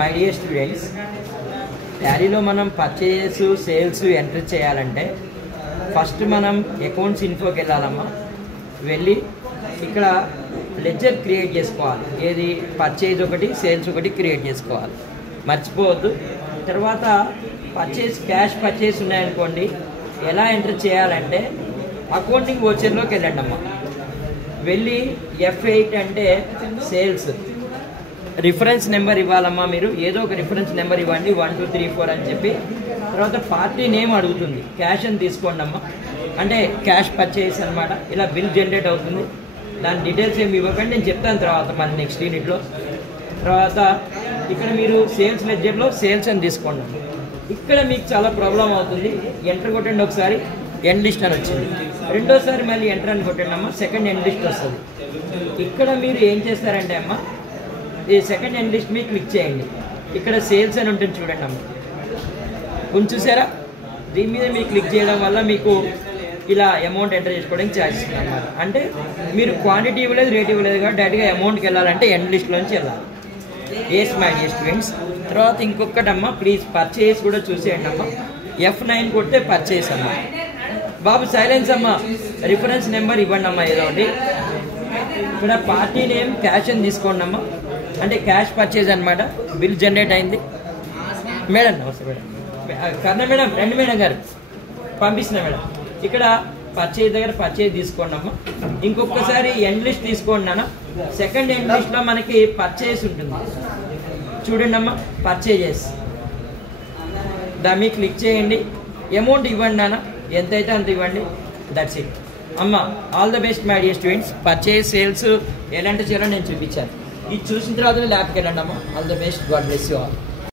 My dear students, టాలీలో మనం purchase sales enter చేయాలంటే first మనం అకౌంట్స్ ఇన్ఫోకి వెళ్ళాలమ్మా. వెళ్ళి ఇక్కడ లెడ్జర్ క్రియేట్ చేసుకోవాలి. ఏది పర్చేజ్ ఒకటి సేల్స్ ఒకటి క్రియేట్ చేసుకోవాలి, మర్చిపోవద్దు. తర్వాత పర్చేస్ క్యాష్ పర్చేస్ ఉన్నాయనుకోండి, ఎలా ఎంటర్ చేయాలంటే అకౌంటింగ్ వోచర్లోకి వెళ్ళండి అమ్మా. వెళ్ళి F8 అంటే సేల్స్ రిఫరెన్స్ నెంబర్ ఇవ్వాలమ్మా. మీరు ఏదో ఒక రిఫరెన్స్ నెంబర్ ఇవ్వండి, 1 2 3 4 అని చెప్పి. తర్వాత పార్టీ నేమ్ అడుగుతుంది, క్యాష్ అని తీసుకోండి అమ్మా. అంటే క్యాష్ పర్చేస్ అనమాట. ఇలా బిల్ జనరేట్ అవుతుంది. దాని డీటెయిల్స్ ఏమి ఇవ్వకండి, నేను చెప్తాను తర్వాత మన నెక్స్ట్ యూనిట్లో. తర్వాత ఇక్కడ మీరు సేల్స్ లెడ్జర్లో సేల్స్ అని తీసుకోండి. ఇక్కడ మీకు చాలా ప్రాబ్లం అవుతుంది. ఎంటర్ కొట్టండి, ఒకసారి ఎండ్ లిస్ట్ అని వచ్చింది. రెండోసారి మళ్ళీ ఎంటర్ అని కొట్టండి అమ్మా, సెకండ్ ఎండ్ లిస్ట్ వస్తుంది. ఇక్కడ మీరు ఏం చేస్తారంటే అమ్మా, ఈ సెకండ్ ఎండ్ లిస్ట్ మీద క్లిక్ చేయండి. ఇక్కడ సేల్స్ అని ఉంటుంది చూడండి అమ్మ, కొంచెం చూసారా? దీని మీద మీరు క్లిక్ చేయడం వల్ల మీకు ఇలా అమౌంట్ ఎంటర్ చేసుకోవడానికి ఛార్జ్ ఇస్తుంది అన్నమాట. అంటే మీరు క్వాంటిటీ ఇవ్వలేదు, రేట్ ఇవ్వలేదు కాబట్టి డైరెక్ట్గా అమౌంట్కి వెళ్ళాలంటే ఎండ్ లిస్ట్లోంచి వెళ్ళాలి. Yes my dear students. తర్వాత ఇంకొకటి అమ్మ, ప్లీజ్ పర్చేస్ కూడా చూసేయండి అమ్మ. F9 కొడితే పర్చేస్ అమ్మ. బాబు సైలెన్స్ అమ్మ, రిఫరెన్స్ నెంబర్ ఇవ్వండి అమ్మా ఏదో ఒకటి. ఇక్కడ పార్టీ నేమ్ క్యాష్ అని తీసుకోండి అమ్మా. అంటే క్యాష్ పర్చేజ్ అనమాట. బిల్ జనరేట్ అయింది. మేడం నమస్తే మేడం. కర్ణ మేడం, రండి మేడం గారు, పంపిస్తున్నా మేడం. ఇక్కడ పర్చేజ్ దగ్గర పర్చేజ్ తీసుకోండి అమ్మా. ఇంకొకసారి ఎండ్ లిస్ట్ తీసుకోండి నాన్న. సెకండ్ ఎండ్ లిస్ట్లో మనకి పర్చేజ్ ఉంటుంది చూడండి అమ్మా, పర్చేజెస్. దాన్ని క్లిక్ చేయండి. అమౌంట్ ఇవ్వండి నాన్న, ఎంతైతే అంత ఇవ్వండి. దట్స్ ఇట్ అమ్మ. All the best my dear students. Purchase sales ఎలాంటి చేయాలో నేను చూపించాను. ఇది చూసిన తర్వాత ల్యాబ్కి వెళ్ళండి అమ్మ. All the best. God bless you all.